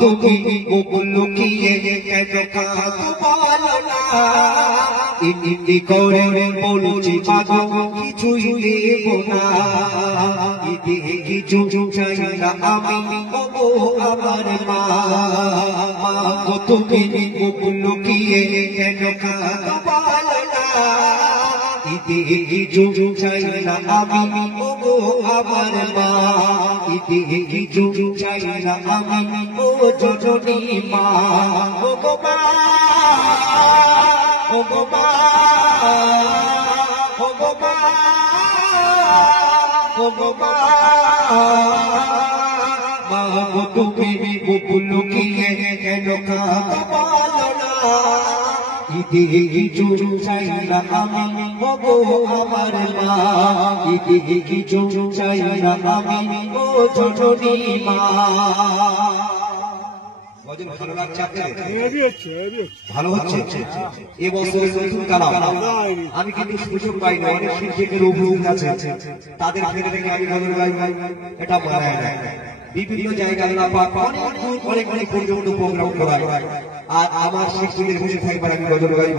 তুমি লুকিয়ে কেন কাঁদো বলো না, ইতি করে বলছি মাগো কিছুই দেব না, কিছু চাই না আমি গো আমার মা। তুমি লুকিয়ে কেন কাঁদো বলো না, কিছু চাই না আমি গো আমার মা, কিছু চাই না আমি ও জননী মা। ও গো মা, ও গো মা, ও গো মা, ও গো মা, মা গো তুমি লুকিয়ে কেন কাঁদো বলো না, কিছু চাই না আমি গো আমার মা, কিছু চাই না আমি ও জননী মা। ভালো লাগছে ভালো হচ্ছে এবছর নতুন কালাম আমি কিন্তু সুযোগ পাই না, অনেক শিল্পীদের অভিযোগ আছে তাদের ফেলে থেকে আমি গজল গাই, এটা মানায় না। বিভিন্ন জায়গায় অনেক অনেক পর্যন্ত প্রোগ্রাম করা, আর আমার শিল্পীদের খুশি থাকবার আমি গজল গাই।